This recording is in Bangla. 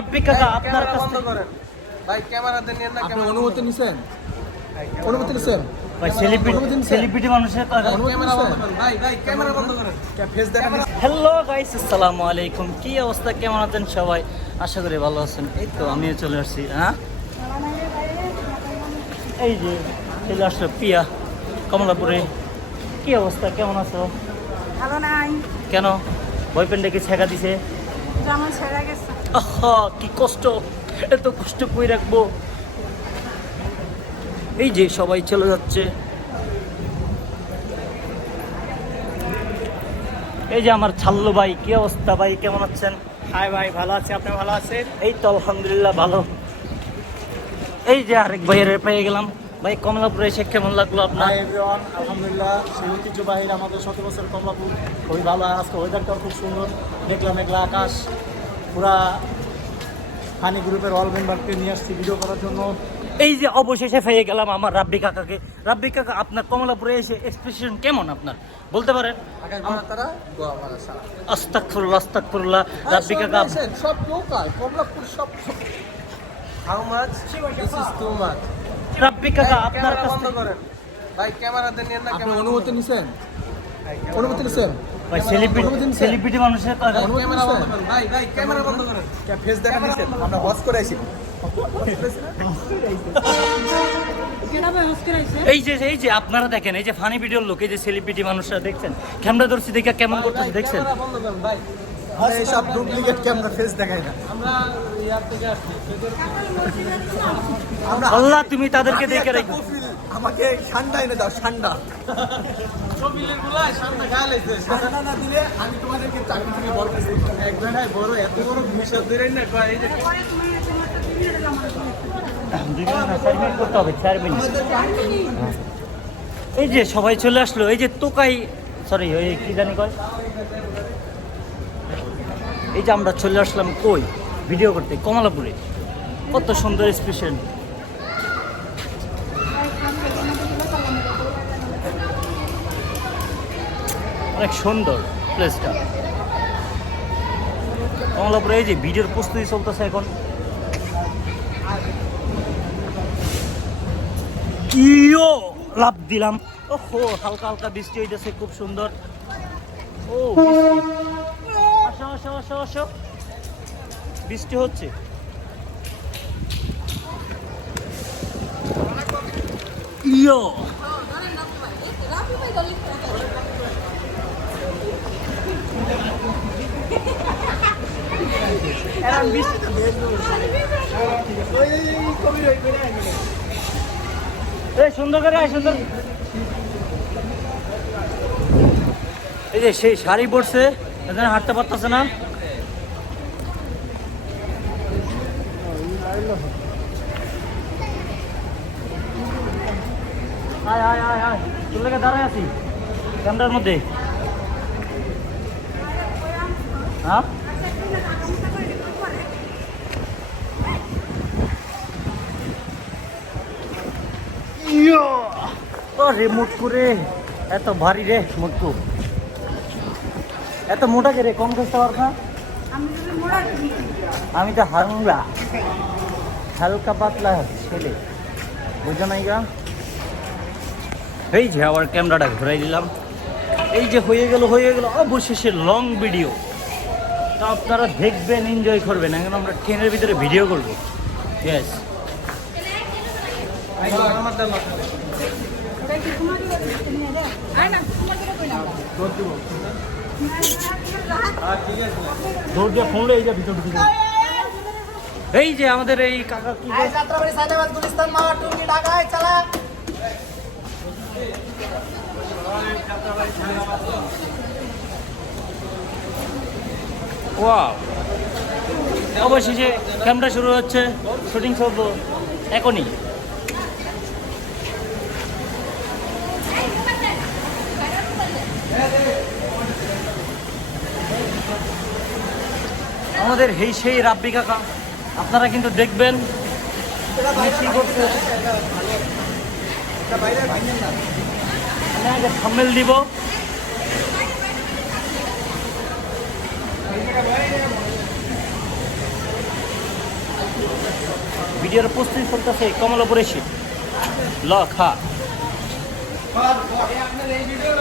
রাব্বি কাকা আপনার কাছ থেকে- ভাই ক্যামেরাতে নিয়ে না আপনি অনুমতি নিছেন? অনুমতি নিছেন? ভাই সেলিব্রিটি সেলিব্রিটি মানুষের ক্যামেরা বন্ধ করেন। ভাই ভাই ক্যামেরা বন্ধ করেন। ফেস দেখা। হ্যালো গাইস আসসালামু আলাইকুম। কি অবস্থা? কেমন আছেন সবাই? আশা করি ভালো আছেন। এই তো আমিও চলে আসছি হ্যাঁ? এই যে চলে আসলো পিয়া কমলাপুরে। কি অবস্থা? কেমন আছো? ভালো নাই। কেন? বয়ফ্রেন্ডে কি ছেঁকা দিছে? জামা গেছে। আহা কি কষ্ট এত কষ্ট কই রাখব। এই যে সবাই চলে যাচ্ছে। এই যে আমার ছাল্লু ভাই কি অবস্থা ভাই? কেমন আছেন? হাই ভাই ভালো আছে। আপনি ভালো আছেন? এই তো আলহামদুলিল্লাহ ভালো। এই যে আরেক ভাইয়ের পেয়ে গেলাম। ভাই কমলাপুরে এসে কেমন লাগল আপনার? এভরিওয়ান আলহামদুলিল্লাহ। সেই ঐতিহ্যবাহীর আমাদের শত বছর কমলাপুর। খুবই ভালো। আজকে ওয়েদারটাও খুব সুন্দর। মেঘলা মেঘলা আকাশ। পুরা ফানি গ্রুপের অল মেম্বারকে নিয়ে আসছি ভিডিও করার জন্য। এই যে অবশেষে পেয়ে গেলাম আমার রাব্বি কাকাকে। রাব্বি কাকা আপনার কমলাপুরে এসে এক্সপ্রেশন কেমন আপনার? বলতে পারেন? সারা। আস্তাকফিরুল্লাহ আস্তাকফিরুল্লাহ রাব্বি কাকা সব লোকাল কমলাপুর সব how much this is too much Rabbi কাকা আপনার কাছ থেকে- ভাই ক্যামেরাতে নিয়ে না অনুমতি নিছেন? অনুমতি নিছেন? ভাই সেলিব্রিটি সেলিব্রিটি মানুষের ক্যামেরা বন্ধ করেন। ভাই ভাই ক্যামেরা বন্ধ করেন। ফেস দেখা নিছেন আমরা হজ করে আইছি। এই যে এই যে আপনারা দেখেন এই যে ফানি ভিডিওর লোক এই যে সেলিব্রিটি মানুষরা দেখছেন ক্যামেরা ধরছি দেখে কেমন করতেছে দেখছেন? এইসব ডুপ্লিকেট ক্যামেরা ফেস দেখাই না। আমরা ইয়ার থেকে আসছি। আমরা আল্লাহ তুমি তাদেরকে দেখে রেখো। আমাকে ঠান্ডা এনে দাও ঠান্ডা না দিলে আমি তোমাদেরকে চাকরি থেকে বড় বড় এত বড় ভূমিষ্যৎ ধরে না এই যে করতে হবে এই যে সবাই চলে আসলো এই যে তোকাই সরি ওই কি জানি কয়। এই যে আমরা চলে আসলাম কই? ভিডিও করতে কমলাপুরে। কত সুন্দর এক্সপ্রেশন অনেক সুন্দর প্লেসটা। কমলাপুরে এই যে ভিডিওর প্রস্তুতি চলতেছে এখন। কিও লাভ দিলাম। ওহো, হালকা হালকা বৃষ্টি হইতেছে, খুব সুন্দর। ও। আসো আসো আসো আসো। বৃষ্টি হচ্ছে। ইয়ো সুন্দর করে সুন্দর। এই যে সেই শাড়ি পরছে, এখানে হাঁটতে পারতেছে না। দাঁড়ায় আছি, ক্যামেরার মধ্যে। হ্যাঁ? ইয়ো! ও রিমোট এত ভারী রে মোটকু। এত মোটা কে রে কম করতে পারছ না? আমি তো হাঙ্গা হালকা পাতলা ছেলে। বুঝো নাই গা? এই যে আবার ক্যামেরাটা ঘুরাই দিলাম। এই যে হয়ে গেল হয়ে গেল। অবশেষে লং ভিডিও তা আপনারা দেখবেন এনজয় করবেন। এখন আমরা ট্রেনের ভিতরে ভিডিও করব। ইয়েস এই যে আমাদের এই কাকা কি চালা অবশেষে ক্যামেরা শুরু হচ্ছে শুটিং সব এখনই। আমাদের হেই সেই রাব্বি কাকা, আপনারা কিন্তু দেখবেন। থাম্বনেল দিব। ভিডিওর প্রস্তুতি চলতেছে কমলাপুরে শীত ল খা আপনার এই ভিডিও